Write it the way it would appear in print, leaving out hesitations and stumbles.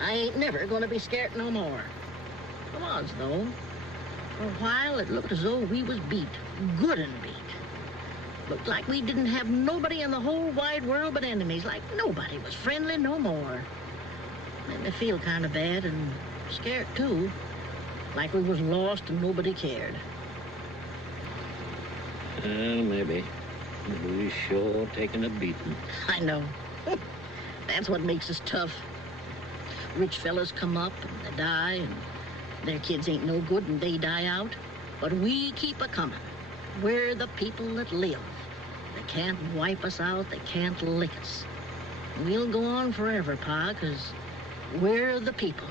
I ain't never gonna be scared no more. I was, though. For a while, it looked as though we was beat. Good and beat. Looked like we didn't have nobody in the whole wide world but enemies. Like nobody was friendly no more. Made me feel kind of bad and scared, too. Like we was lost and nobody cared. Well, maybe. We sure taking a beating. I know. That's what makes us tough. Rich fellas come up and they die, and their kids ain't no good and they die out. But we keep a-coming. We're the people that live. They can't wipe us out. They can't lick us. We'll go on forever, Pa, 'cause we're the people.